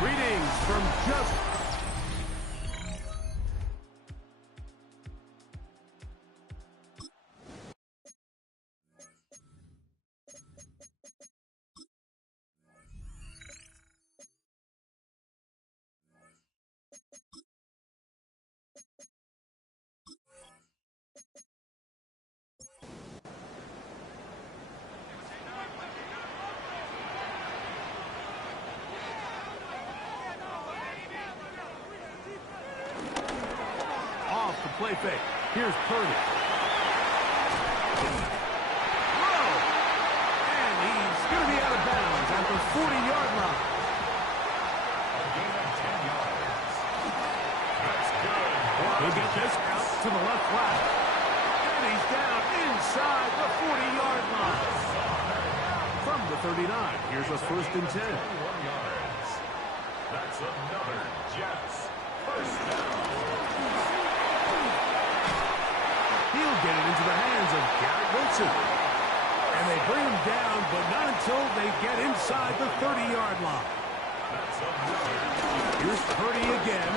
Greetings from just... Play fake. Here's Purdy. Whoa! And he's going to be out of bounds at the 40-yard line. A gain of 10 yards. That's good. He'll get this out to the left flat. And he's down inside the 40-yard line. From the 39, here's a 1st and 10. 21 yards. That's another Jets first down. He'll get it into the hands of Garrett Wilson. And they bring him down, but not until they get inside the 30-yard line. Here's Purdy again.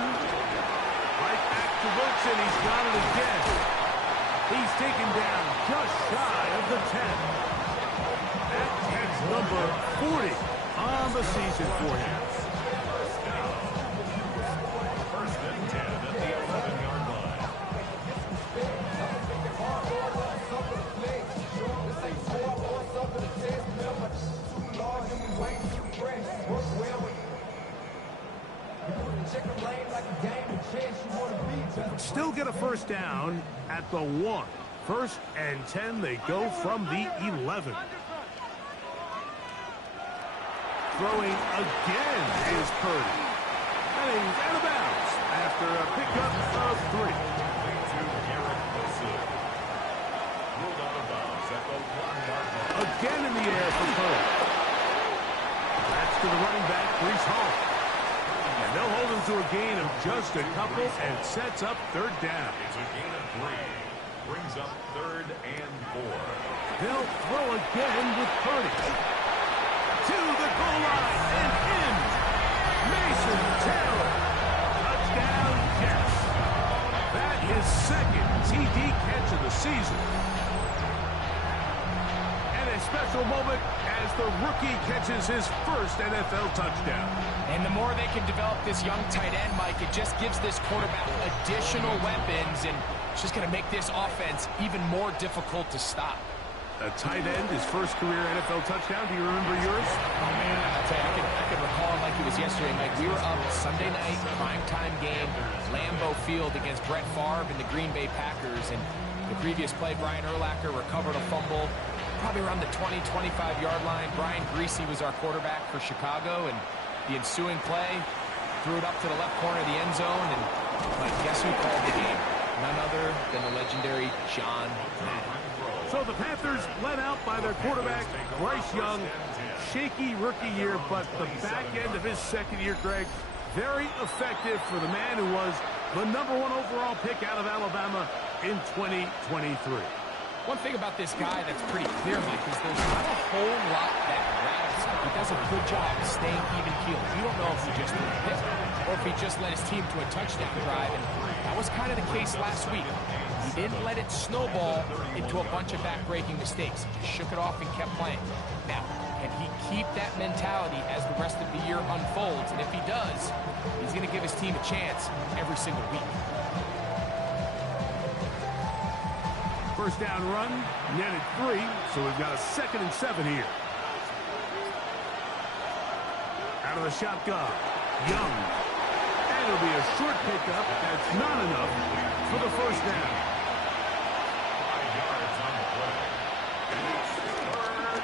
Right back to Wilson. He's got it again. He's taken down just shy of the 10. That's number 40 on the season for him. First and 10 at the 11-yard line. Still get a first down at the 1. 1st and 10, they go from the 11. Throwing again is Purdy. And he's out of bounds after a pickup of 3. To Garrett Wilson. Ruled out of bounds at the 1-yard line. Again in the air for Purdy. That's to the running back, Breece Hall. And they'll hold him to a gain of just a couple and sets up 3rd down. It's a gain of 3. Brings up 3rd and 4. They'll throw again with Purdy. To the goal line and in. Mason Taylor. Touchdown, Jets. That is 2nd TD catch of the season. And a special moment as the rookie catches his 1st NFL touchdown. And the more they can develop this young tight end, Mike, it just gives this quarterback additional weapons, and it's just going to make this offense even more difficult to stop. A tight end, his 1st career NFL touchdown. Do you remember yours? Oh, man, I'll tell you, I can recall it like it was yesterday, Mike. We were up Sunday night, primetime game, Lambeau Field against Brett Favre and the Green Bay Packers, and the previous play, Brian Urlacher recovered a fumble probably around the 20, 25-yard line. Brian Griese was our quarterback for Chicago, and the ensuing play, threw it up to the left corner of the end zone, and guess who called the game? None other than the legendary John Madden. So the Panthers led out by their quarterback, Bryce Young. Shaky rookie year, but the back end of his 2nd year, Greg, very effective for the man who was the #1 overall pick out of Alabama in 2023. One thing about this guy that's pretty clear, Mike, is there's not a whole lot that rattles him. He does a good job of staying even-keeled. You don't know if he just threw a pick or if he just led his team to a touchdown drive, and that was kind of the case last week. He didn't let it snowball into a bunch of back-breaking mistakes. He just shook it off and kept playing. Now, can he keep that mentality as the rest of the year unfolds? And if he does, he's going to give his team a chance every single week. First down run, netted 3, so we've got a 2nd and 7 here. Out of the shotgun, Young. And it'll be a short pickup. That's not enough for the first down. 5 yards on the play.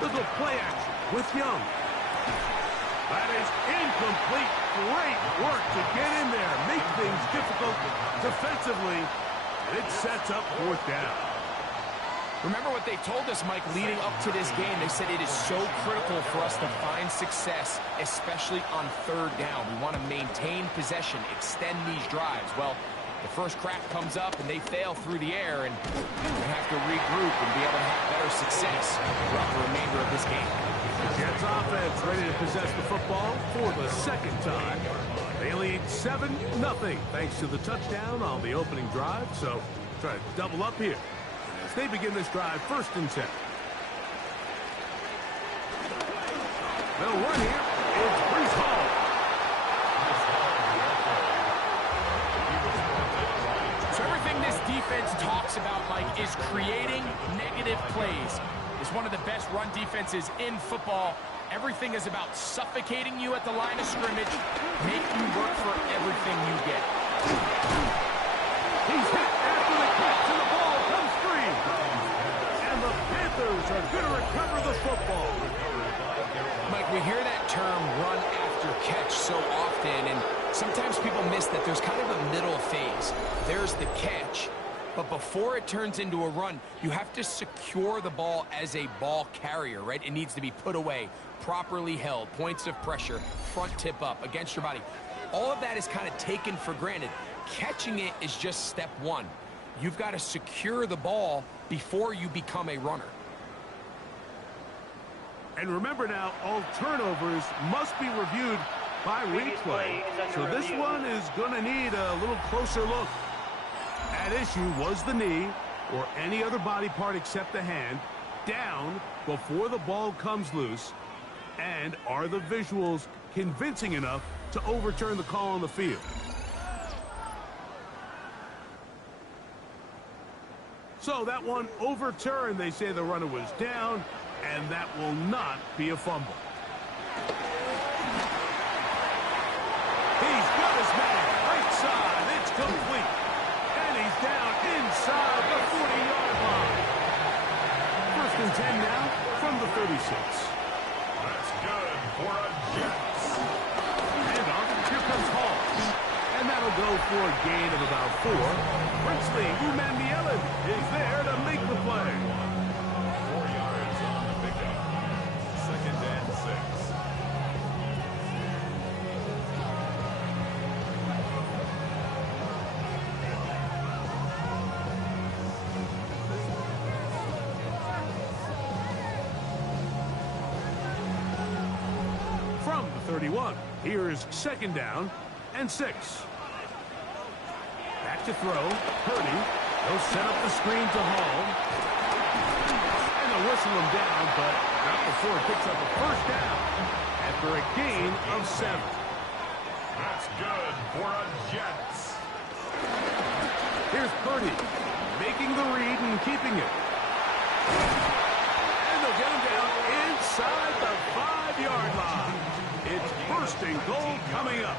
Little play action with Young. That is incomplete. Great work to get in there, make things difficult defensively. It sets up 4th down. Remember what they told us, Mike, leading up to this game. They said it is so critical for us to find success, especially on 3rd down. We want to maintain possession, extend these drives. Well, The first crack comes up, and they fail through the air, and they have to regroup and be able to have better success throughout the remainder of this game. The Jets offense ready to possess the football for the second time. They lead 7-0 thanks to the touchdown on the opening drive, so try to double up here as they begin this drive 1st and 10. They'll run here. It's Breece Hall. So everything this defense talks about, Mike, is creating negative plays. It's one of the best run defenses in football. Everything is about suffocating you at the line of scrimmage, make you work for everything you get. He's hit after the catch, and the ball comes free. And the Panthers are going to recover the football. Mike, we hear that term run after catch so often, and sometimes people miss that there's kind of a middle phase. There's the catch, but before it turns into a run, you have to secure the ball as a ball carrier, right? It needs to be put away, properly held, points of pressure, front tip up against your body. All of that is kind of taken for granted. Catching it is just step one. You've got to secure the ball before you become a runner. And remember now, all turnovers must be reviewed by replay. So this one is going to need a little closer look. At issue was the knee, or any other body part except the hand, down before the ball comes loose. And are the visuals convincing enough to overturn the call on the field? So that one overturned. They say the runner was down, and that will not be a fumble. He's got his man right side. It's complete. And he's down inside the 40-yard line. 1st and 10 now from the 36. That's good for a Jets. Handoff. Here comes Hall. And that'll go for a gain of about 4. Princely Umanmielen is there to make the play. 4 yards on the pickup. 2nd and 6. From the 31, here's 2nd down and 6. Back to throw. Purdy. They'll set up the screen to Hall. And they'll whistle him down, but not before it picks up a 1st down after a gain of 7. That's good for a Jets. Here's Purdy making the read and keeping it. And they'll get him down inside the 5-yard line. It's 1st and goal coming up.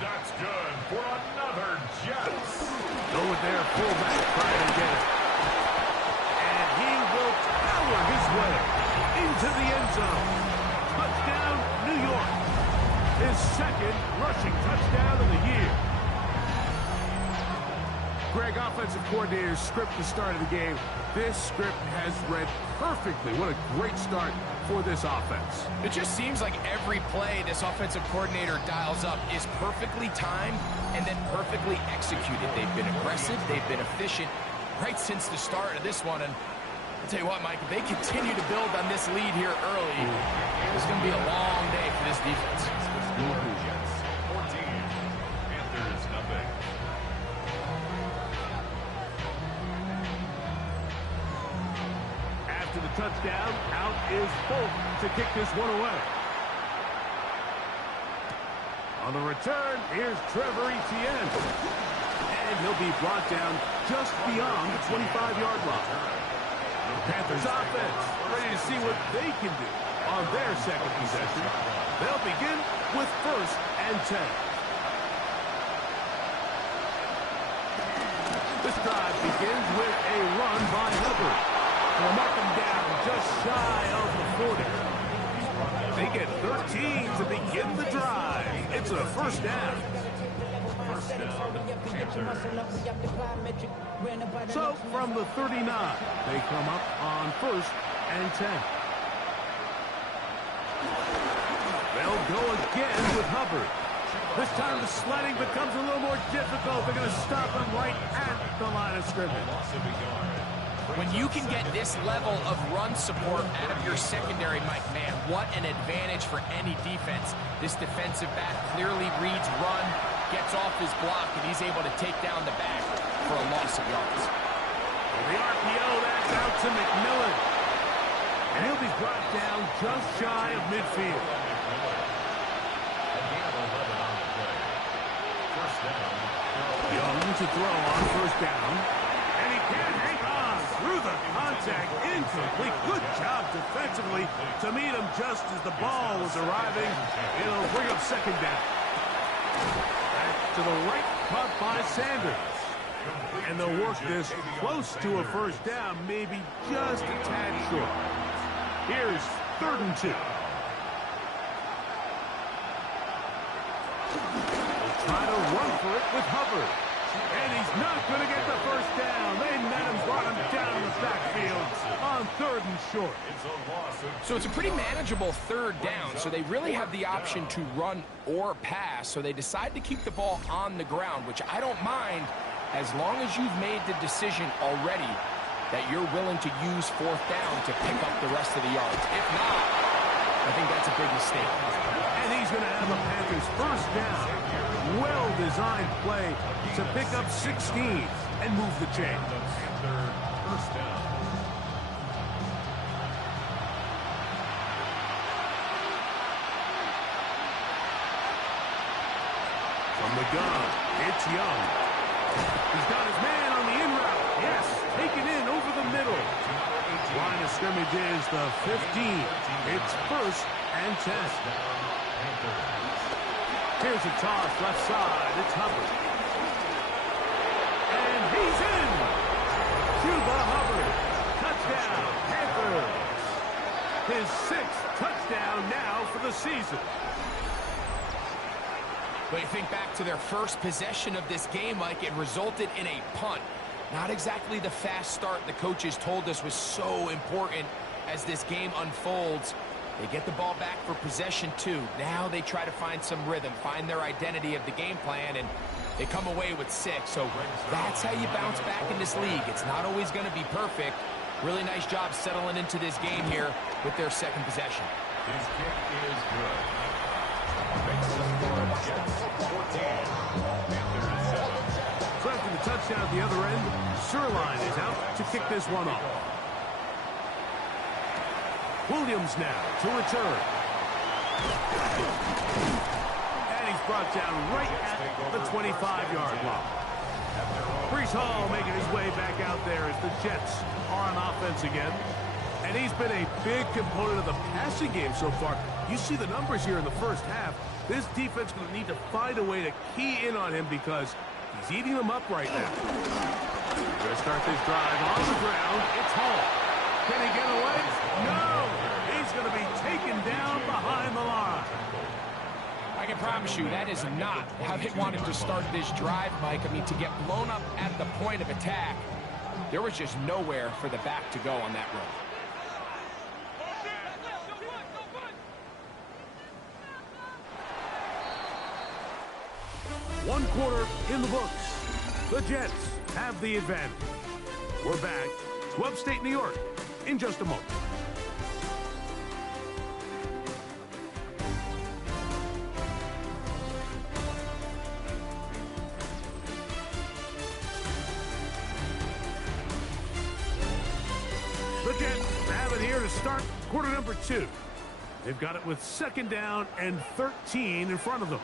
That's good for another Jets. Go with their fullback, trying to get it. And he will power his way into the end zone. Touchdown, New York. His 2nd rushing touchdown of the year. Greg, offensive coordinator's script to start of the game. This script has read perfectly. What a great start for this offense. It just seems like every play this offensive coordinator dials up is perfectly timed and then perfectly executed. They've been aggressive, they've been efficient right since the start of this one. And I'll tell you what, Mike, if they continue to build on this lead here early, it's going to be a long day for this defense. Jets 14, Panthers nothing. After the touchdown, out is Folk to kick this one away. On the return, here's Trevor Etienne. And he'll be brought down just beyond the 25-yard line. The Panthers offense ready to see what they can do on their 2nd possession. They'll begin with 1st and 10. This drive begins with a run by Hubbard. They'll mark him down just shy of the 40. They get 13 to begin the drive. It's a 1st down. So from the 39, they come up on 1st and 10. They'll go again with Hubbard. This time the sledding becomes a little more difficult. They're going to stop him right at the line of scrimmage. When you can get this level of run support out of your secondary, Mike, man, what an advantage for any defense. This defensive back clearly reads run, gets off his block, and he's able to take down the back for a loss of yards. The RPO, that's out to McMillan. And he'll be brought down just shy of midfield. Young to throw on first down. And he can't hang on through the contact. Incomplete. Good job defensively to meet him just as the ball was arriving. It'll bring up second down. Back to the right, caught by Sanders. And they'll work this close to a first down, maybe just a tad short. Here's 3rd and 2. They'll try to run for it with Hubbard. And he's not going to get the first down. They met him, brought him down in the backfield on 3rd and short. So it's a pretty manageable 3rd down, so they really have the option to run or pass, so they decide to keep the ball on the ground, which I don't mind as long as you've made the decision already that you're willing to use 4th down to pick up the rest of the yards. If not, I think that's a big mistake. And he's going to have a Panthers first down. Well-designed play to pick up 16 and move the chains. First down. From the gun, it's Young. He's got his man on the in route. Yes, taken in over the middle. Line of scrimmage is the 15. It's 1st and 10. Here's a toss left side. It's Hubbard. And he's in. Chuba Hubbard. Touchdown, Panthers. His 6th touchdown now for the season. But you think back to their first possession of this game, Mike, it resulted in a punt. Not exactly the fast start the coaches told us was so important as this game unfolds. They get the ball back for possession 2. Now they try to find some rhythm, find their identity of the game plan, and they come away with 6. So that's how you bounce back in this league. It's not always going to be perfect. Really nice job settling into this game here with their 2nd possession. His kick is good. Makes the score Jets 14. Panthers 7. So after the touchdown at the other end, Sirline is out to kick this one off. Williams now to return. And he's brought down right at the 25-yard line. Breece Hall making his way back out there as the Jets are on offense again. And he's been a big component of the passing game so far. You see the numbers here in the first half. This defense is going to need to find a way to key in on him because he's eating them up right now. We're going to start this drive on the ground. It's Hall. Can he get away? No! He's going to be taken down behind the line. I can promise you that is not how they wanted to start this drive, Mike. I mean, to get blown up at the point of attack, there was just nowhere for the back to go on that run. One quarter in the books. The Jets have the advantage. We're back to upstate New York in just a moment. The Jets have it here to start quarter number 2. They've got it with 2nd down and 13 in front of them.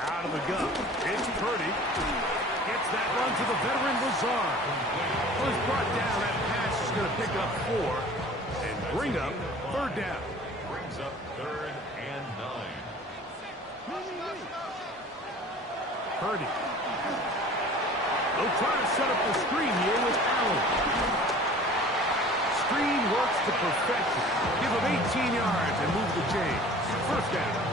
Out of the gun. It's Purdy. Gets that run to the veteran Lazard. Was brought down. That pass is going to pick up 4 and bring up 3rd down. Brings up 3rd and 9. Purdy. They'll try to set up the screen here with Allen. Screen works to perfection. Give him 18 yards and move the chains. 1st down.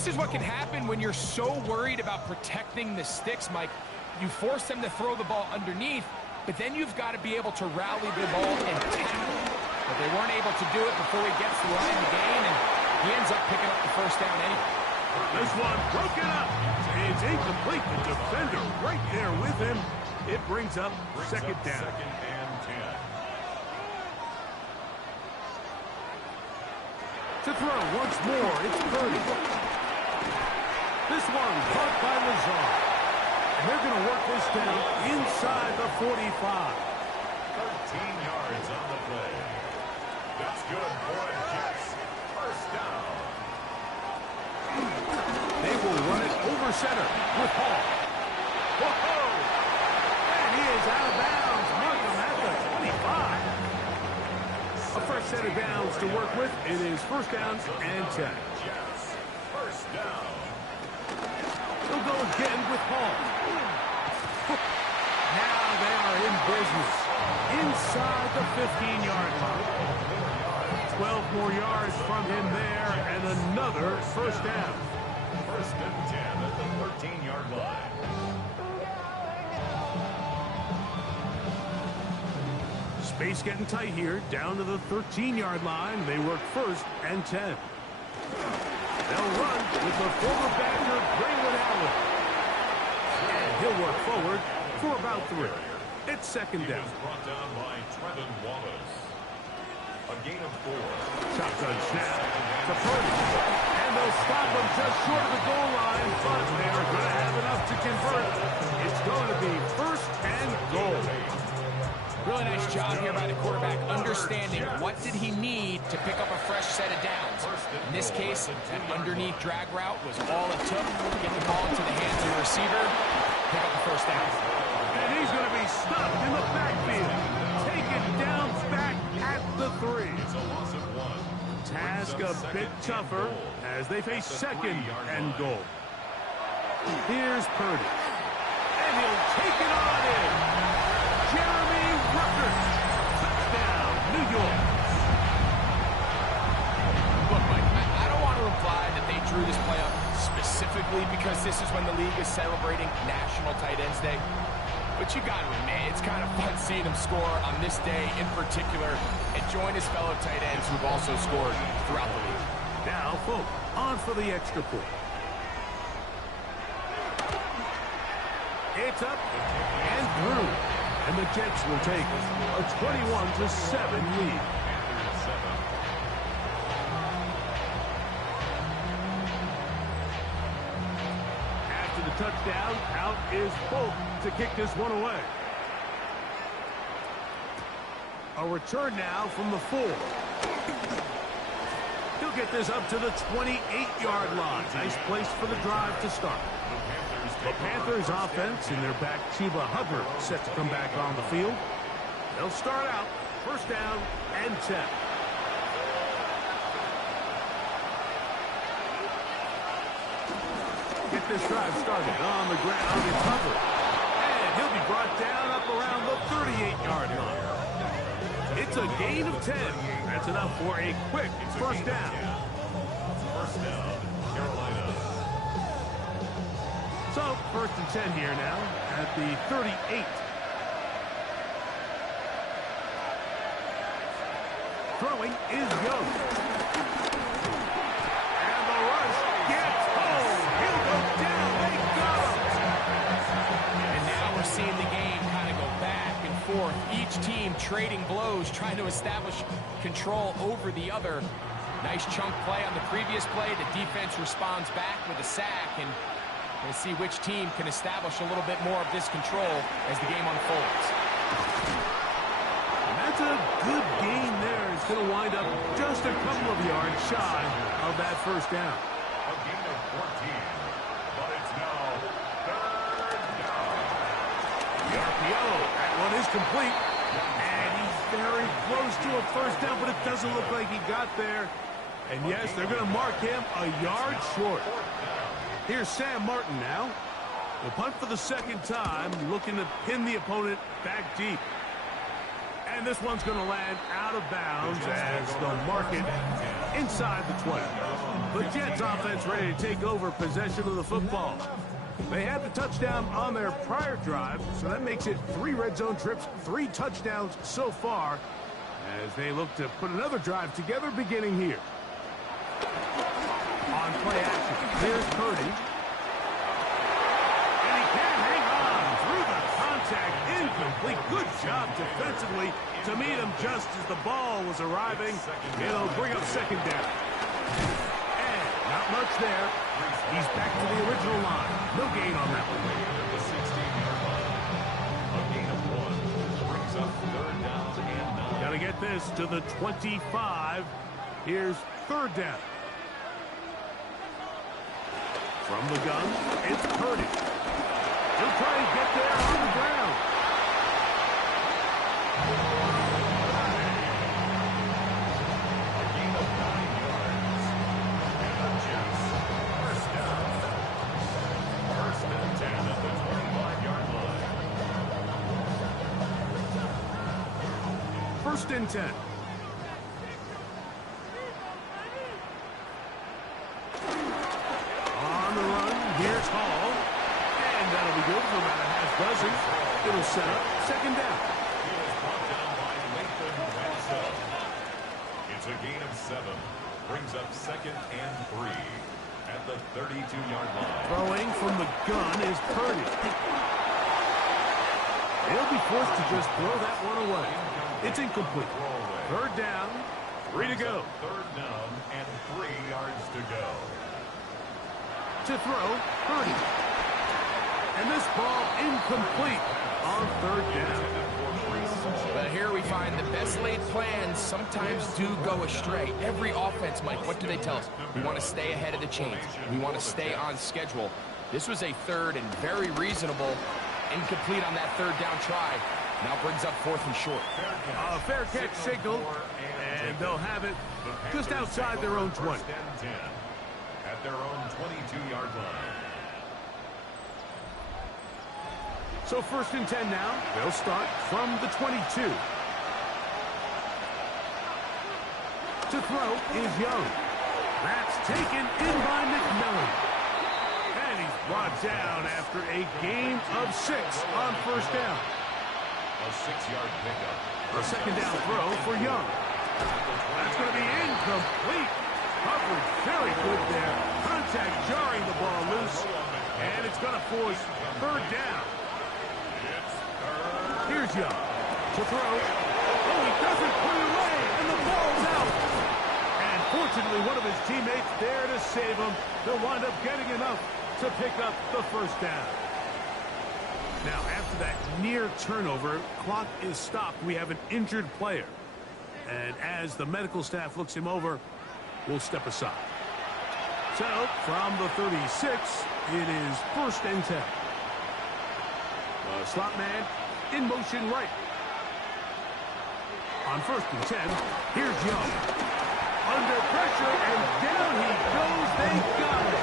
this is what can happen when you're so worried about protecting the sticks, Mike. You force them to throw the ball underneath, but then you've got to be able to rally the ball and tackle. But they weren't able to do it before he gets the line to gain, and he ends up picking up the first down anyway. This one broken up. It's incomplete. The defender right there with him. It brings up second down. Second and 10. To throw once more, it's Purdy. This one caught by Lazard. And they're going to work this down inside the 45. 13 yards on the play. That's good for the Jets. First down. They will run it over center with Hall. Whoa! And he is out of bounds. Markham at the 25. A fresh set of downs to work with. It is first down and 10. Jets. First down. He'll go again with Hall. Now they are in business. Inside the 15-yard line. 12 more yards from him there, and another first down. First and 10 at the 13-yard line. Space getting tight here, down to the 13-yard line. They work first and 10. They'll run with the former Badger, Braylon Allen. And he'll work forward for about 3. It's second down. Brought down by Trevin Wallace. A gain of 4. Shotgun snap to Purdy. And they'll stop him just short of the goal line, but they are going to have enough to convert. It's going to be first and goal. Really nice job here by the quarterback, understanding what did he need to pick up a fresh set of downs. In this case, that underneath drag route was all it took to get the ball into the hands of the receiver, pick up the first down. And he's going to be stopped in the backfield. Taken down back at the 3. It's a loss of 1. Task a bit tougher as they face second and goal. Here's Purdy. And he'll take it on in. Jeremy Ruckert. Touchdown, New York. Look, Mike, I don't want to imply that they drew this play up specifically because this is when the league is celebrating National Tight Ends Day. But you got to admit, it's kind of fun seeing him score on this day in particular and join his fellow tight ends who've also scored throughout the league. Now, Folk on for the extra point. It's up and through. And the Jets will take a 21-7 lead. After the touchdown, out is Folk to kick this one away. A return now from the 4. He'll get this up to the 28-yard line. Nice place for the drive to start. The Panthers offense and their back Chuba Hubbard set to come back on the field. They'll start out first down and 10. Get this drive started on the ground. It's Hubbard. And he'll be brought down up around the 38-yard line. It's a gain of 10. That's enough for a quick first down. First down, Carolina. So, first and 10 here now at the 38. Throwing is Young. And the rush gets home. He'll go down. They got him. And now we're seeing the game kind of go back and forth. Each team trading blows, trying to establish control over the other. Nice chunk play on the previous play. The defense responds back with a sack, and we'll see which team can establish a little bit more of this control as the game unfolds. And that's a good gain there. It's going to wind up just a couple of yards shy of that first down. A gain of 14, but it's now third down. The RPO, that one is complete. And he's very close to a first down, but it doesn't look like he got there. And yes, they're going to mark him a yard short. Here's Sam Martin now. He'll punt for the second time, looking to pin the opponent back deep. And this one's going to land out of bounds as they'll mark it inside the 12. The Jets offense ready to take over possession of the football. They had the touchdown on their prior drive, so that makes it 3 red zone trips, 3 touchdowns so far, as they look to put another drive together beginning here. On play action, here's Purdy. And he can hang on through the contact. Incomplete. Good job defensively to meet him just as the ball was arriving. It'll bring up second down. And not much there. He's back to the original line. No gain on that one. The 16-yard line. A gain of 1 brings up third down and 9. Got to get this to the 25. Here's third down. From the gun, it's Purdy. He'll try and get there on the ground. A gain of 9 yards. And the Jets first down. First and 10 at the 25-yard line. First and 10. On the run, here's Hall. And that'll be good for about a half dozen. It'll set up second down. He was brought down by Nathan Wenzel. It's a gain of 7. Brings up second and 3 at the 32-yard line. Throwing from the gun is Purdy. He'll be forced to just throw that one away. It's incomplete. Third down, 3 to go. Third down and 3 yards to go. To throw, Purdy. And this ball incomplete on third down. But here we find the best laid plans sometimes do go astray. Every offense, Mike, what do they tell us? We want to stay ahead of the chains. We want to stay on schedule. This was a third and very reasonable. Incomplete on that third down try. Now brings up fourth and short. A fair catch signal, and they'll have it just outside their own 20. First and 10 at their own 22-yard line. So first and 10 now. They'll start from the 22. To throw is Young. That's taken in by McMillan. And he's brought down after a gain of 6 on first down. A 6-yard pickup. A second down throw for Young. That's going to be incomplete. Coverage very good there. Contact jarring the ball loose. And it's going to force third down. Here's Young to throw. Oh, he doesn't put it away, and the ball's out. And fortunately, one of his teammates there to save him. They'll wind up getting enough to pick up the first down. Now, after that near turnover, clock is stopped. We have an injured player. And as the medical staff looks him over, we'll step aside. So, from the 36, it is first and 10. The slot man in motion right. On first and 10, here's Young. Under pressure, and down he goes. They got it.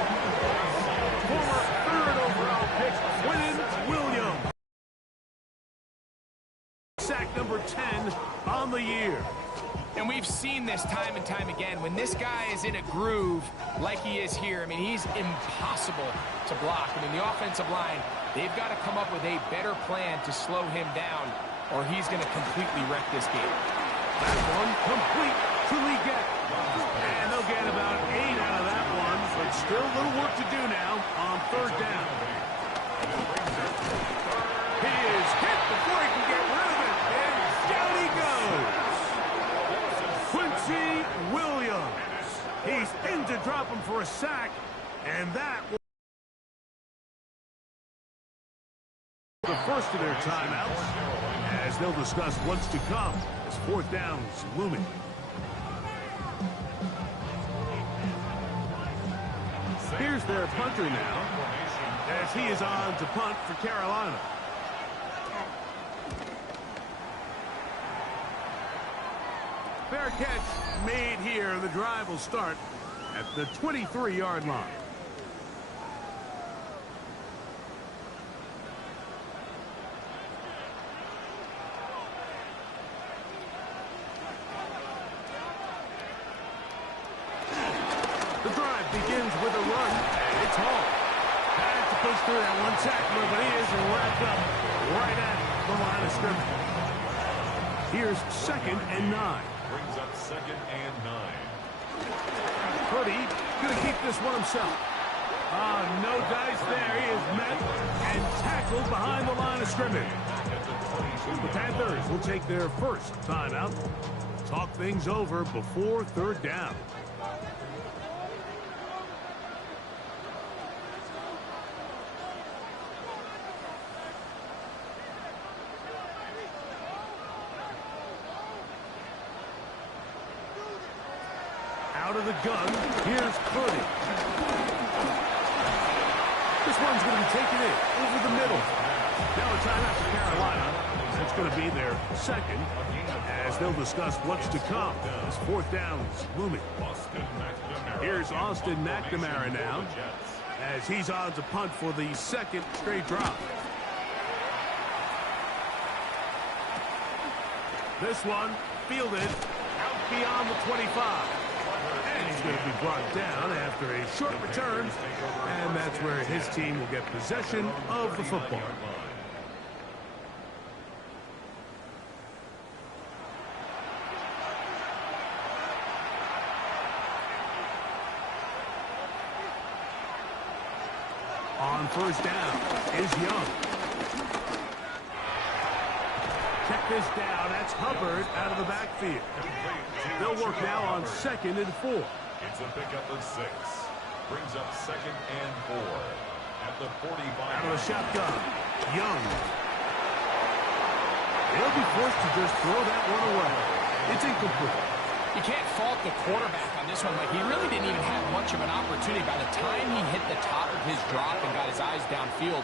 Former third overall pick, Quinnen Williams. Sack number 10 on the year. And we've seen this time and time again. When this guy is in a groove like he is here, I mean, he's impossible to block. I mean, the offensive line, they've got to come up with a better plan to slow him down, or he's going to completely wreck this game. That one complete to Leggett. And they'll get about 8 out of that one, but still a little work to do now on third down. He is hit before he can get rid of it, and down he goes. Quincy Williams. He's in to drop him for a sack, and that will the first of their timeouts, as they'll discuss what's to come as fourth down's looming. Here's their punter now, as he is on to punt for Carolina. Fair catch made here. The drive will start at the 23-yard line. The drive begins with a run, and it's Hall. Had to push through that one tackler, but he is wrapped up right at the line of scrimmage. Here's 2nd and 9. Brings up 2nd and 9. Purdy going to keep this one himself. No dice there. He is met and tackled behind the line of scrimmage. The Panthers will take their first timeout. Talk things over before 3rd down. Out of the gun, here's Purdy. This one's going to be taken in over the middle. Now a timeout for Carolina. It's going to be their 2nd, as they'll discuss what's to come as 4th down is looming. Here's Austin McNamara now, as he's on to punt for the 2nd straight drop. This one fielded out beyond the 25. And he's going to be brought down after a short return, and that's where his team will get possession of the football. On 1st down is Young. Check this down. That's Hubbard out of the backfield. They'll work now on 2nd and 4. It's a pickup of 6. Brings up 2nd and 4. At the 45. Out of the shotgun. Young. They'll be forced to just throw that one away. It's incomplete. You can't fault the quarterback on this one. Like, he really didn't even have much of an opportunity. By the time he hit the top of his drop and got his eyes downfield,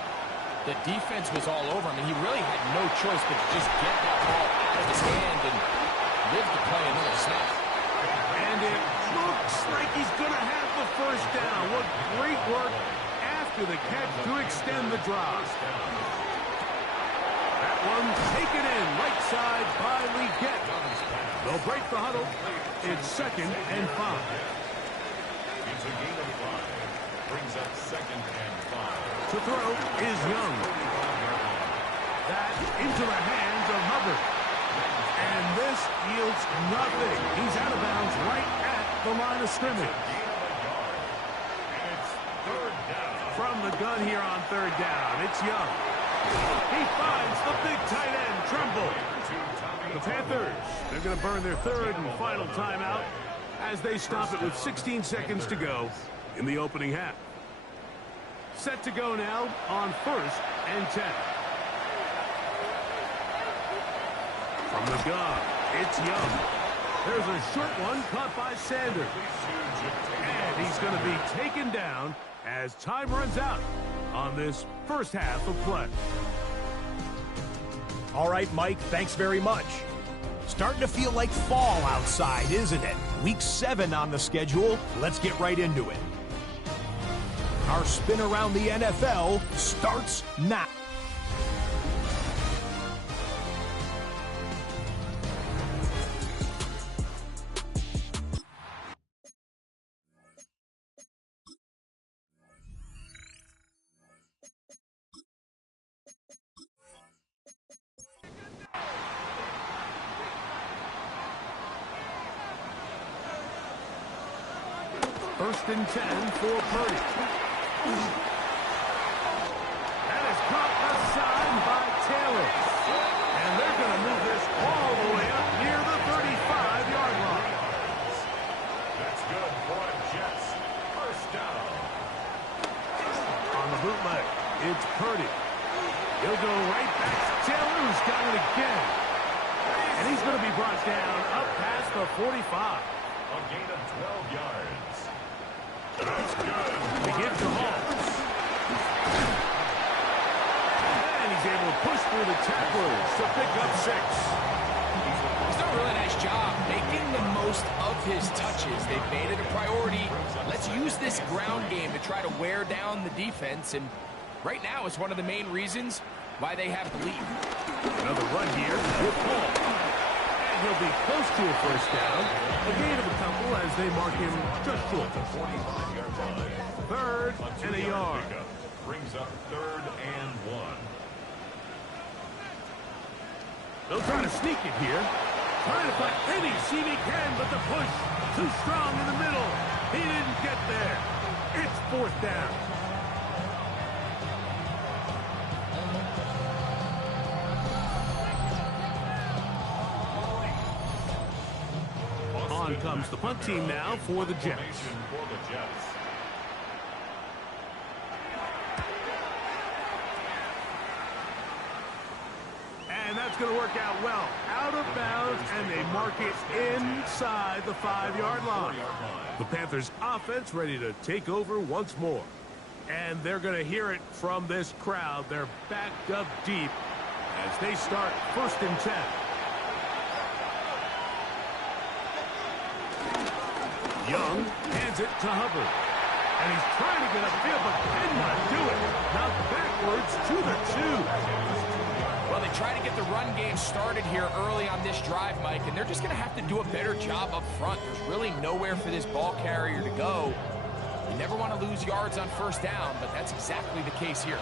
the defense was all over him, and he really had no choice but to just get that ball out of his hand and live to play another snap. And it looks like he's going to have the 1st down. What great work after the catch to extend the drive. That one taken in right side by Legette. They'll break the huddle. It's 2nd and 5. It's a gain of 5. Brings up 2nd and 5. To throw is Young. That into the hands of Hubbard. And this yields nothing. He's out of bounds right at the line of scrimmage. And it's 3rd down. From the gun here on 3rd down, it's Young. He finds the big tight end, Tremble. The Panthers, they're going to burn their 3rd and final timeout as they stop it with 16 seconds to go in the opening half. Set to go now on 1st and 10. From the gun, it's Young. There's a short one caught by Sanders. And he's going to be taken down as time runs out on this first half of play. All right, Mike, thanks very much. Starting to feel like fall outside, isn't it? Week 7 on the schedule. Let's get right into it. Our spin around the NFL starts now. First and 10 for Purdy. That is caught aside by Taylor. And they're going to move this all the way up near the 35-yard line. That's good for Jets. 1st down. On the bootleg, it's Purdy. He'll go right back to Taylor, who's got it again. And he's going to be brought down up past the 45. A gain of 12 yards. That's good. They give to Hall. And he's able to push through the tacklers to pick up 6. He's done a really nice job making the most of his touches. They've made it a priority. Let's use this ground game to try to wear down the defense. And right now it's one of the main reasons why they have the lead. Another run here with Hall. And he'll be close to a first down. A gain of a couple as they mark him just short. 45-yard line. Third and a yard. Pickup brings up 3rd and 1. They'll try to sneak it here. Trying to find any seam he can, but the push too strong in the middle. He didn't get there. It's 4th down. On comes the punt team now for the Jets. Formation for the Jets. And that's going to work out well. Out of bounds, and they mark it inside the 5-yard line. The Panthers offense ready to take over once more. And they're going to hear it from this crowd. They're backed up deep as they start 1st and 10. Young hands it to Hubbard. And he's trying to get upfield, but cannot do it. Now backwards to the 2. Well, they try to get the run game started here early on this drive, Mike, and they're just going to have to do a better job up front. There's really nowhere for this ball carrier to go. You never want to lose yards on 1st down, but that's exactly the case here.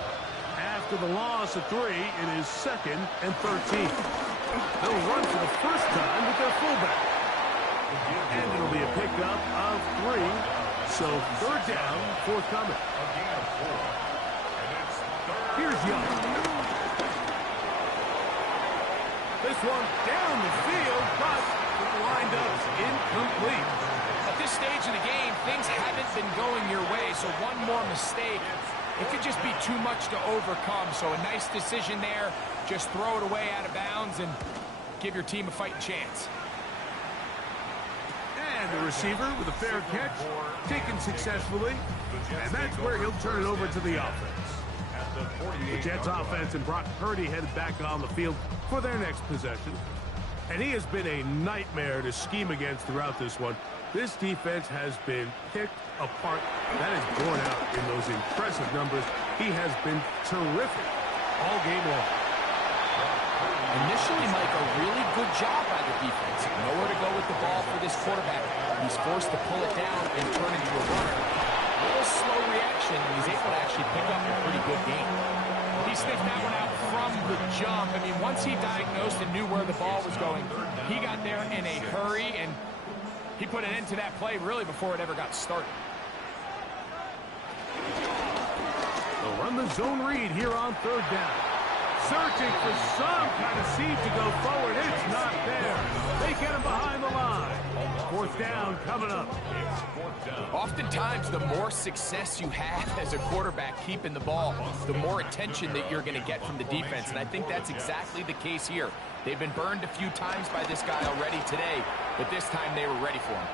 After the loss of 3, it is 2nd and 13. They'll run for the first time with their fullback. And it'll be a pickup of 3. So 3rd down, forthcoming. A gain of 4. And it's 3rd. Here's Young. This one down the field, but lined up incomplete. At this stage of the game, things haven't been going your way, so one more mistake, it could just be too much to overcome. So a nice decision there. Just throw it away out of bounds and give your team a fighting chance. And the receiver with a fair catch, taken successfully. And that's where he'll turn it over to the offense. The Jets offense and Brock Purdy headed back on the field for their next possession. And he has been a nightmare to scheme against throughout this one. This defense has been picked apart. That is borne out in those impressive numbers. He has been terrific all game long. Initially, Mike, a really good job by the defense. Nowhere to go with the ball for this quarterback. He's forced to pull it down and turn into a runner. A little slow reaction, and he's able to actually pick up a pretty good game. He sniffed that one out from the jump. I mean, once he diagnosed and knew where the ball was going, he got there in a hurry, and he put an end to that play really before it ever got started. They'll run the zone read here on 3rd down. Searching for some kind of seed to go forward. It's not there. They get him behind the line. 4th down coming up. Oftentimes, the more success you have as a quarterback keeping the ball, the more attention that you're going to get from the defense. And I think that's exactly the case here. They've been burned a few times by this guy already today, but this time they were ready for him.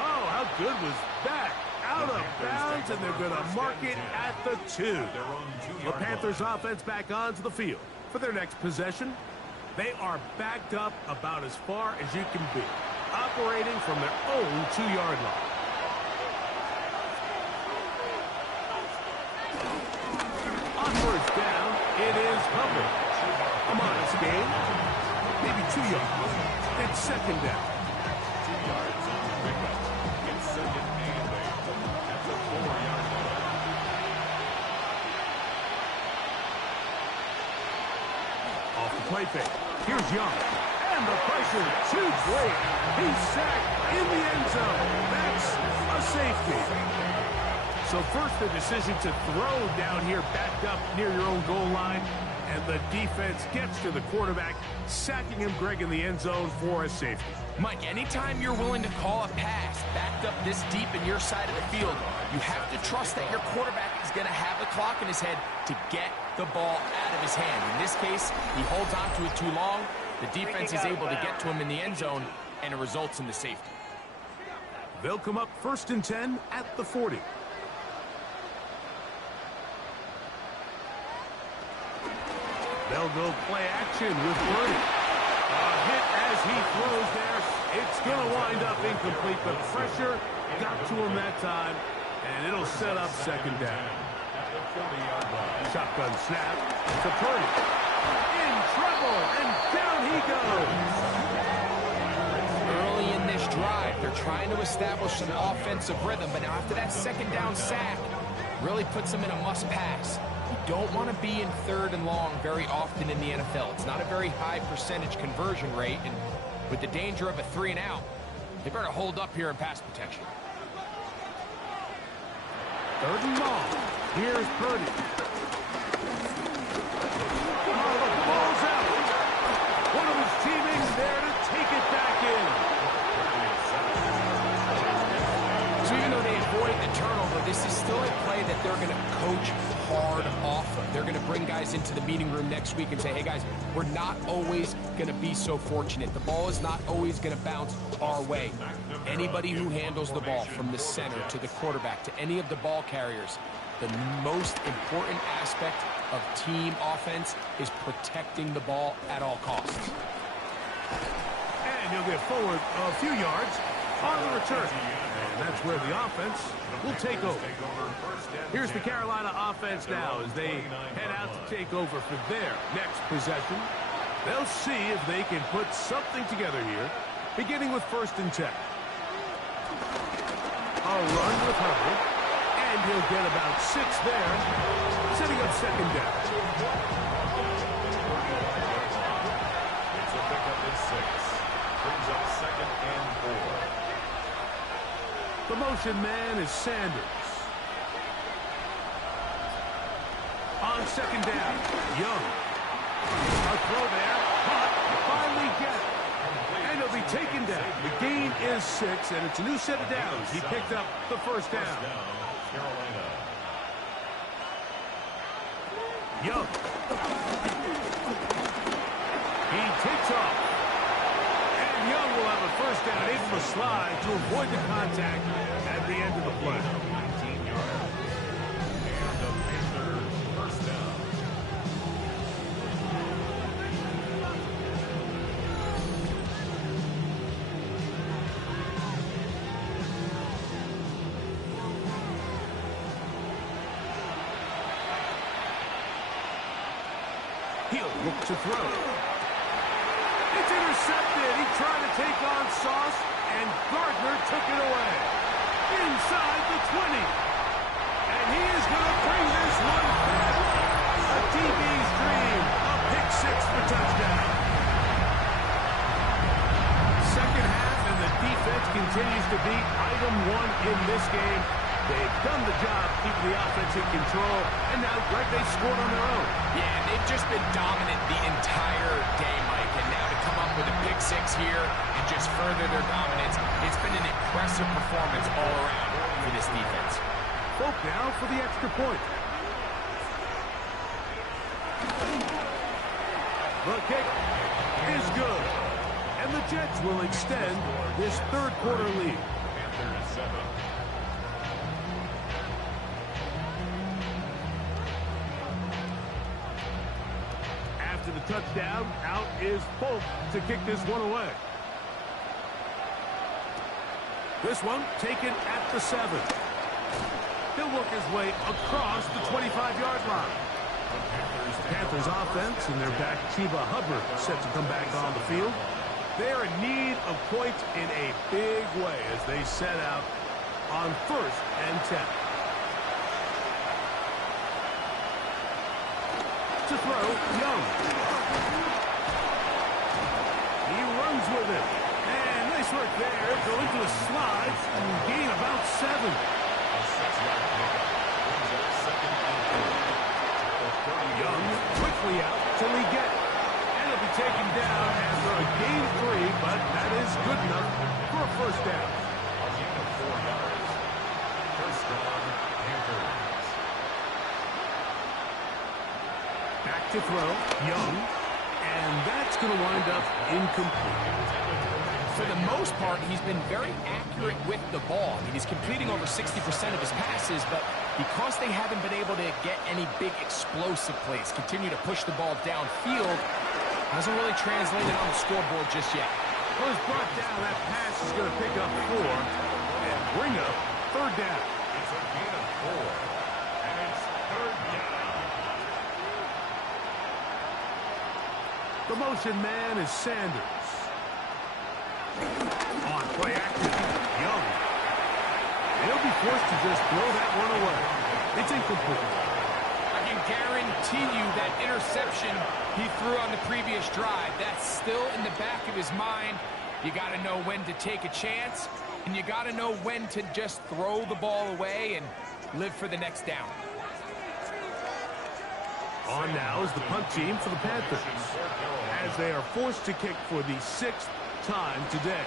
Oh, how good was that? Out of bounds, and they're going to mark it at the 2. The Panthers offense back onto the field for their next possession. They are backed up about as far as you can be, operating from their own 2-yard line. On 1st down, it is Hubbard. A modest gain, maybe 2 yards. It's 2nd down. 2 yards on the pickup. It's 2nd and 8. That's a 4-yard line. Off the play fake. Here's Young. And the pressure too great. He's sacked in the end zone. That's a safety. So first the decision to throw down here backed up near your own goal line. And the defense gets to the quarterback, sacking him, Greg, in the end zone for a safety. Mike, anytime you're willing to call a pass backed up this deep in your side of the field, you have to trust that your quarterback is going to have the clock in his head to get the ball out of his hand. In this case, he holds on to it too long. The defense is able to get to him in the end zone, and it results in the safety. They'll come up 1st and 10 at the 40. They'll go play action with Purdy. A hit as he throws there. It's going to wind up incomplete. The pressure got to him that time, and it'll set up 2nd down. Shotgun snap to Purdy. in trouble, and down he goes. Early in this drive, they're trying to establish some offensive rhythm, but now after that second down sack, really puts them in a must-pass. You don't want to be in 3rd and long very often in the NFL. It's not a very high percentage conversion rate, and with the danger of a 3 and out, they better hold up here in pass protection. 3rd and long. Here's Purdy. Oh, the ball's out. One of his teammates there to take it back in. So even though they avoid the turnover, this is still a play that they're going to coach hard off of. They're going to bring guys into the meeting room next week and say, hey guys, we're not always going to be so fortunate. The ball is not always going to bounce our way. Anybody who handles the ball from the center to the quarterback to any of the ball carriers, the most important aspect of team offense is protecting the ball at all costs. And he'll get forward a few yards on the return. And that's where the offense will take over. Here's the Carolina offense now as they head out to take over for their next possession. They'll see if they can put something together here, beginning with 1st and 10. A run with Herbert, and he'll get about 6 there, setting up 2nd down. It's a pickup at 6. Brings up 2nd and 4. The motion man is Sanders. On 2nd down, Young. A throw there, caught, finally get it. And he'll be taken down. The gain is 6, and it's a new set of downs. He picked up the 1st down. Carolina. Young. He takes off. And Young will have a 1st down, able to slide to avoid the contact at the end of the play. 19 yards. And the Panthers' 1st down. He'll look to throw. It's intercepted. He tried to take on Sauce, and Gardner took it away. Inside the 20. And he is going to bring this one back. A DB's dream. A pick 6 for touchdown. Second half, and the defense continues to be item 1 in this game. They've done the job keeping the offense in control, and now, Greg, they scored on their own. Yeah, and they've just been dominant the entire day, Mike, and now to come up with a pick 6 here and just further their dominance, it's been an impressive performance all around for this defense. Folk now for the extra point. The kick is good, and the Jets will extend this 3rd quarter lead. Panthers 7. After the touchdown, out is Folk to kick this one away. This one taken at the 7. He'll work his way across the 25-yard line. Panthers offense and their back Chuba Hubbard set to come back on the field. They're in need of points in a big way as they set out on 1st and 10. To throw, Young. He runs with it. And nice work there. Go into the slides and gain about 7. A 6-yard pickup. Brings up 2nd and 4. Young quickly out till he gets it. And he'll be taken down after a gain of 3, but that is good enough for a 1st down. A gain of 4 yards. 1st down, Panthers. Back to throw, Young. And that's going to wind up incomplete. For the most part, he's been very accurate with the ball. I mean, he's completing over 60% of his passes, but because they haven't been able to get any big explosive plays, continue to push the ball downfield, hasn't really translated on the scoreboard just yet. Well, it's brought down. That pass is going to pick up 4 and bring up 3rd down. It's a gain of 4. And it's 3rd down. The motion man is Sanders. On play action, Young. He'll be forced to just throw that one away. It's incomplete. I can guarantee you that interception he threw on the previous drive, that's still in the back of his mind. You got to know when to take a chance, and you got to know when to just throw the ball away and live for the next down. On now is the punt team for the Panthers, as they are forced to kick for the 6th time today.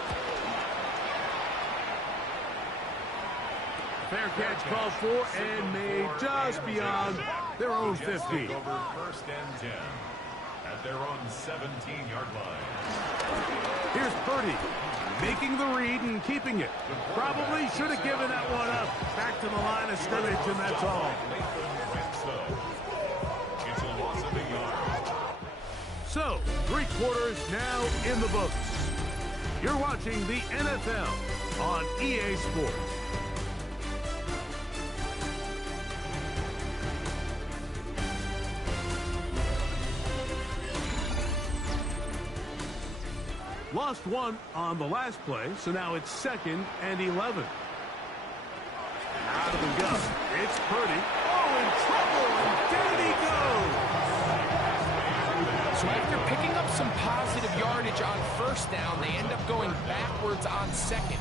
Fair catch called for and made just beyond their own 50. Over 1st and 10 at their own 17-yard line. Here's Purdy making the read and keeping it. Probably should have given that one up. Back to the line of scrimmage, and that's all. It's a loss of a yard. So, 3 quarters now in the books. You're watching the NFL on EA Sports. Lost one on the last play, so now it's 2nd and 11. Out of the gun, it's Purdy. Oh, in trouble, and down he goes. So after picking up some positive yardage on 1st down, they end up going backwards on 2nd.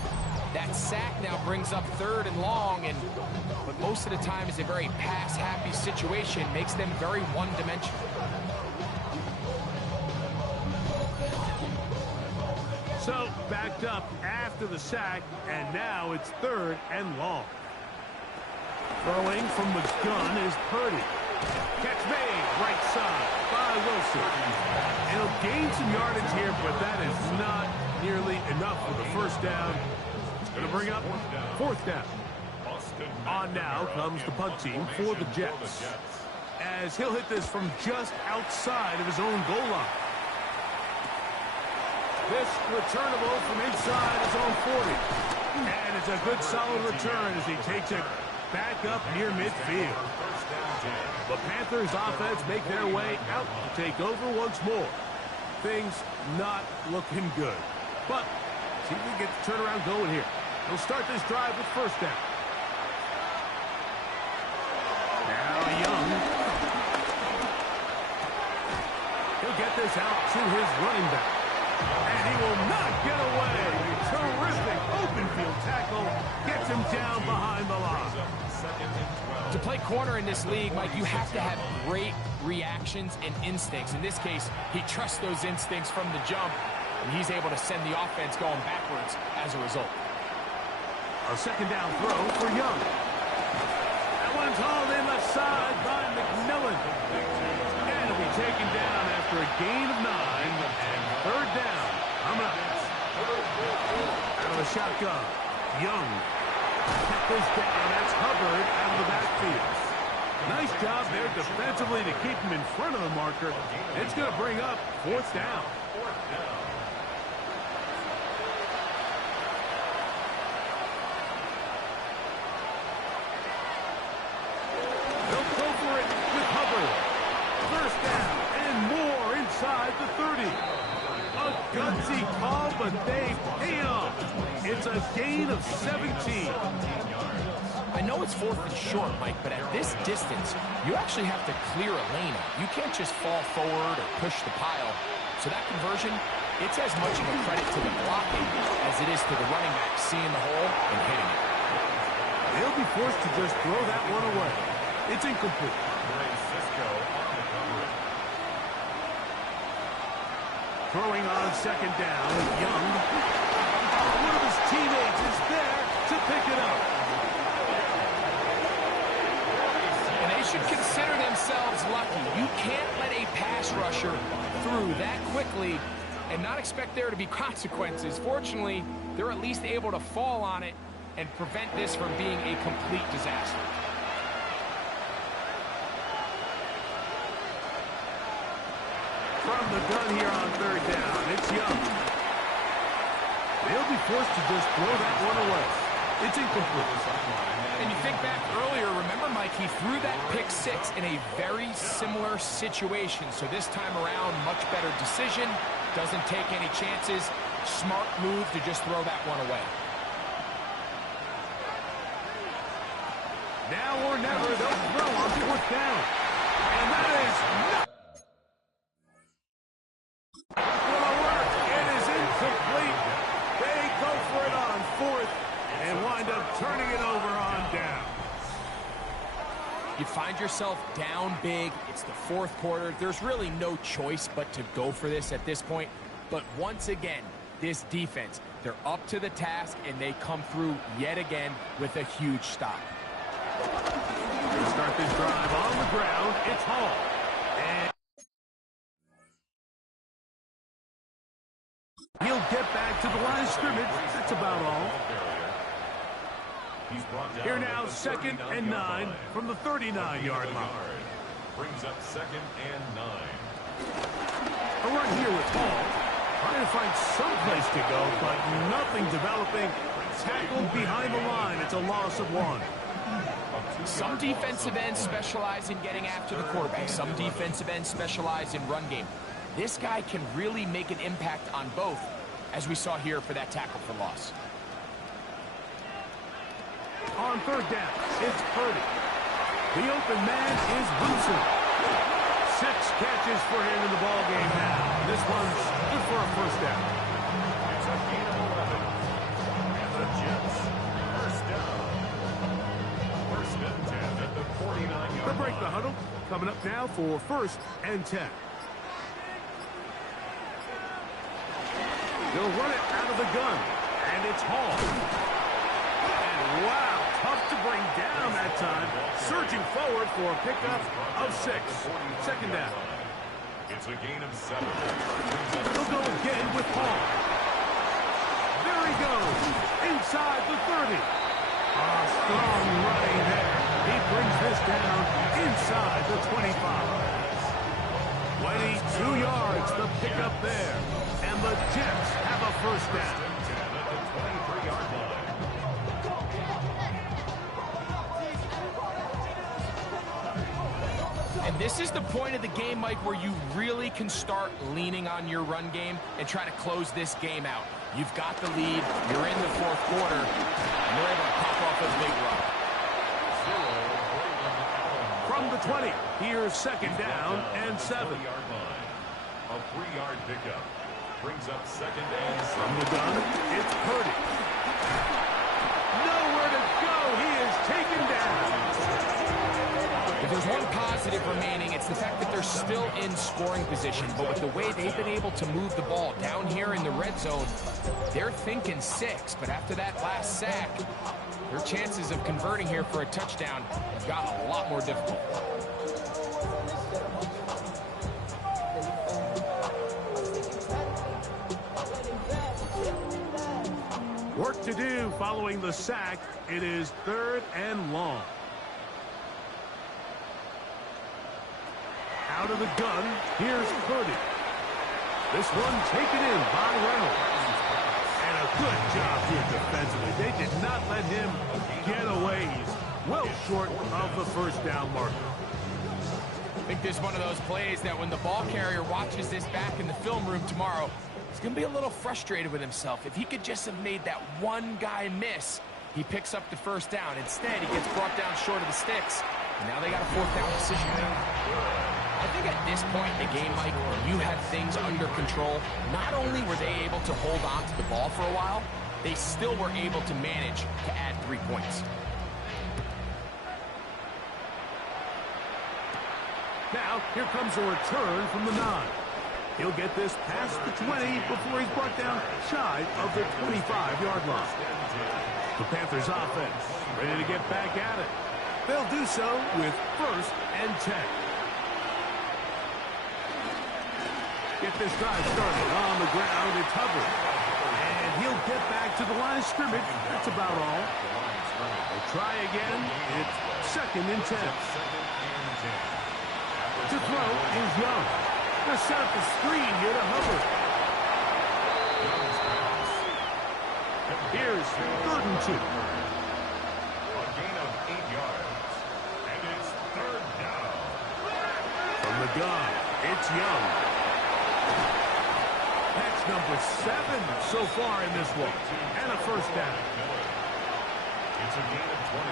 That sack now brings up 3rd and long, but most of the time is a very pass-happy situation, makes them very one-dimensional. So, backed up after the sack, and now it's 3rd and long. Throwing from the gun is Purdy. Catch made, right side by Wilson. He'll gain some yardage here, but that is not nearly enough for the 1st down. It's going to bring up 4th down. On now comes the punt team for the Jets, as he'll hit this from just outside of his own goal line. This returnable from inside his own 40. And it's a good solid return as he takes it back up near midfield. The Panthers offense make their way out to take over once more. Things not looking good. But see if we can get the turnaround going here. We'll start this drive with 1st down. Now Young. He'll get this out to his running back. And he will not get away. Terrific open field tackle. Gets him down behind the line. To play corner in this league, Mike, you have to have great reactions and instincts. In this case, he trusts those instincts from the jump, and he's able to send the offense going backwards as a result. A 2nd down throw for Young. That one's hauled in left side by McMillan. And it'll be taken down after a gain of 9. And 3rd down. Coming up. Out of the shotgun. Young. Kept this down. That's Hubbard out of the backfield. Nice job there defensively to keep him in front of the marker. It's going to bring up 4th down. They'll go for it with Hubbard. 1st down and more inside the 30. A gutsy call, but they pay off. It's a gain of 17. I know it's 4th and short, Mike, but at this distance, you actually have to clear a lane out. You can't just fall forward or push the pile. So that conversion, it's as much of a credit to the blocking as it is to the running back seeing the hole and hitting it. They'll be forced to just throw that one away. It's incomplete. Throwing on 2nd down, Young. One of his teammates is there to pick it up. And they should consider themselves lucky. You can't let a pass rusher through that quickly and not expect there to be consequences. Fortunately, they're at least able to fall on it and prevent this from being a complete disaster. From the gun here on 3rd down, it's Young. They'll be forced to just throw that one away. It's incomplete. And you think back earlier, remember, Mike, he threw that pick six in a very similar situation. So this time around, much better decision. Doesn't take any chances. Smart move to just throw that one away. Now or never, they'll throw on fourth down. And that is gonna work. It is incomplete. They go for it on fourth and wind up turning it over on down. You find yourself down big. It's the fourth quarter. There's really no choice but to go for this at this point. But once again, this defense, they're up to the task, and they come through yet again with a huge stop. Going to start this drive on the ground. It's Hall. And he'll get back to the line of scrimmage. That's about all. Here now, 2nd and 9 from the 39-yard line. Brings up 2nd and 9. A run here with Hall. Trying to find some place to go, but nothing developing. Tackled behind the line. It's a loss of 1. Some defensive ends specialize in getting after the quarterback. Some defensive ends specialize in run game. This guy can really make an impact on both, as we saw here for that tackle for loss. On third down, it's Purdy. The open man is Wilson. 6 catches for him in the ballgame now. This one's good for a first down. It's a gain of 11. And the Jets, first down. First and 10 at the 49-yard They'll break line. the huddle. Coming up now for 1st and 10. They'll run it out of the gun. And it's Hall. And wow, tough to bring down that time. Surging forward for a pickup of 6. 2nd down. It's a gain of 7. They'll go again with Hall. There he goes. Inside the 30. Strong running there. He brings this down inside the 25. 22 yards, the pickup there. And the Jets have a first down. At the 23-yard line. And this is the point of the game, Mike, where you really can start leaning on your run game and try to close this game out. You've got the lead, you're in the fourth quarter, and you're able to pop off a big run. From the 20, here's 2nd down and 7. 40-yard line. A 3-yard pickup. Brings up 2nd and 7. From the gun, it's Purdy. Nowhere to go. He is taken down. If there's one positive remaining, it's the fact that they're still in scoring position. But with the way they've been able to move the ball down here in the red zone, they're thinking 6. But after that last sack, their chances of converting here for a touchdown have gotten a lot more difficult. Work to do following the sack. It is 3rd and long. Out of the gun, here's Purdy. This one taken in by Reynolds. And a good job here defensively. They did not let him get away. He's well short of the first down marker. I think this is one of those plays that when the ball carrier watches this back in the film room tomorrow, he's going to be a little frustrated with himself. If he could just have made that one guy miss, he picks up the first down. Instead, he gets brought down short of the sticks. And now they got a 4th down decision to make. I think at this point in the game, Mike, when you have things under control, not only were they able to hold on to the ball for a while, they still were able to manage to add 3 points. Now, here comes a return from the 9. He'll get this past the 20 before he's brought down shy of the 25-yard line. The Panthers offense ready to get back at it. They'll do so with 1st and 10. Get this drive started on the ground. It's Hubbard. And he'll get back to the line of scrimmage. That's about all. They'll try again. It's 2nd and 10. To throw is Young. They'll set up the screen here to Hubbard. Here's 3rd and 2. 8 yards. And it's third down. From the gun, it's Young. That's number 7 so far in this one. And a first down. It's a gain of 20.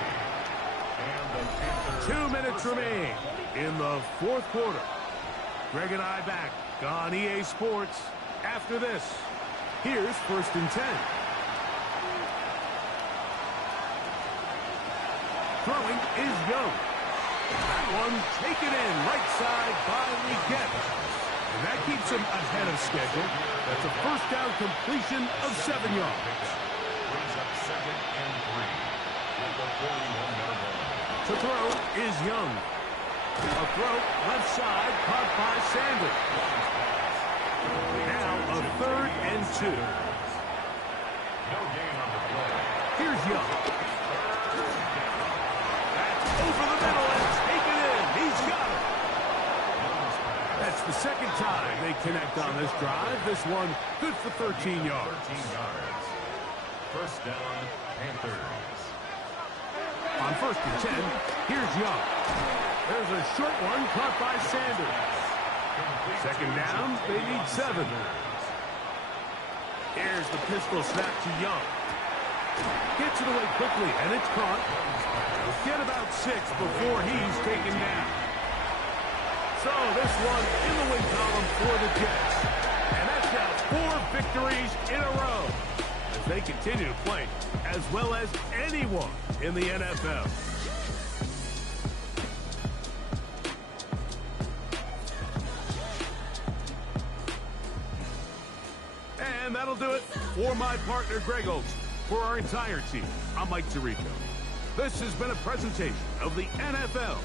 And the Panthers 2 minutes remain in the fourth quarter. Greg and I back on EA Sports after this. Here's 1st and 10. Throwing is Young. That one taken in right side by Legette. And that keeps him ahead of schedule. That's a first down completion of 7 yards. brings up 2nd and 3 at the 41-yard line. To throw is Young. A throw left side caught by Sanders. Now a 3rd and 2. No gain on the play. Here's Young. That's over the middle and taken in. He's got it. That's the 2nd time they connect on this drive. This one good for 13 yards. 13 yards. First down, Panthers. On 1st and 10, here's Young. There's a short one caught by Sanders. 2nd down, they need 7. Here's the pistol snap to Young. Gets it away quickly, and it's caught. He'll get about 6 before he's taken down. So this one in the win column for the Jets. And that's now 4 victories in a row as they continue to play as well as anyone in the NFL. And that'll do it for my partner, Greg Olsen. For our entire team, I'm Mike Tirico. This has been a presentation of the NFL